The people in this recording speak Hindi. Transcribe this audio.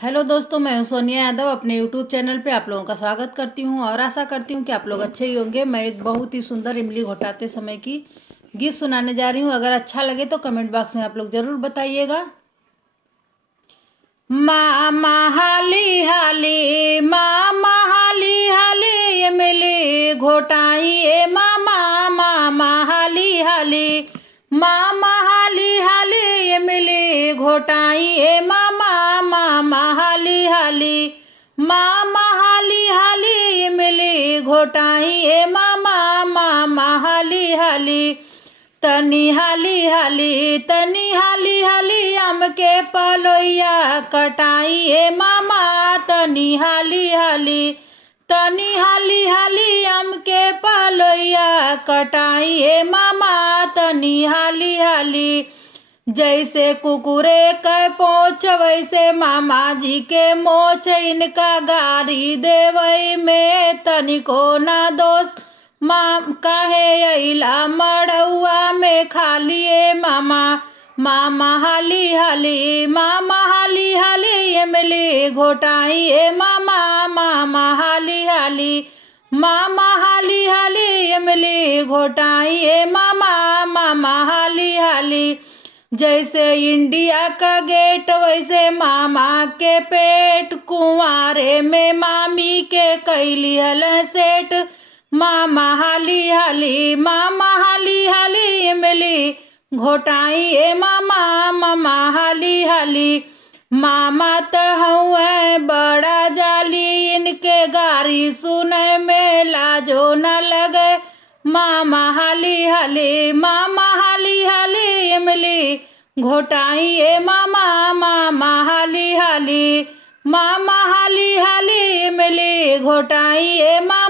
हेलो दोस्तों, मैं हूं सोनिया यादव। अपने यूट्यूब चैनल पे आप लोगों का स्वागत करती हूं और आशा करती हूं कि आप लोग अच्छे ही होंगे। मैं एक बहुत ही सुंदर इमली घोटाते समय की गीत सुनाने जा रही हूं। अगर अच्छा लगे तो कमेंट बॉक्स में आप लोग जरूर बताइएगा। मामा हाली हाली, मामा हाली हाली, इमली घोटाई ए मामा। मामा हाली हाली, मामा हाली हाली, इमली घोटाई ए मामा। मामा हाली हाली, मामा हाली हाली, इमली घोटाई ए मामा। मामा हाली हाली, तनी हाली हाली, तनी हाली हाली, आम के पलोइया कटाई ए मामा। तनी हाली हाली, तनी हाली हाली, आम के पलोइया कटाई ए मामा। तनी हाली हाली, जैसे कुकुरे के पोछ वैसे मामा जी के मोछ, इनका गारी देवई में तनिको ना दोष। माँ काहे अइला मड़उआ में खाली ए मामा। मामा हाली हाली, मामा हाली हाली, इमली घोटाई ए मामा। मामा हाली हाली, मामा हाली हाली, इमली घोटाई ए मामा। मामा हाली हाली, जैसे इंडिया का गेट वैसे मामा के पेट, कुंवारे में मामी के कैली हल सेठ। मामा हाली हाली, मामा हाली हाली, इमली घोटाई ए मामा। मामा हाली हाली, मामा तो हउए बड़ा जाली, इनके गारी सुने में लाजो न लगे। मामा हाली हाली, मामा हाली हाली, इमली घोटाई ए मामा। मामा हाली हाली, मामा हाली हाली, इमली घोटाई ए मामा।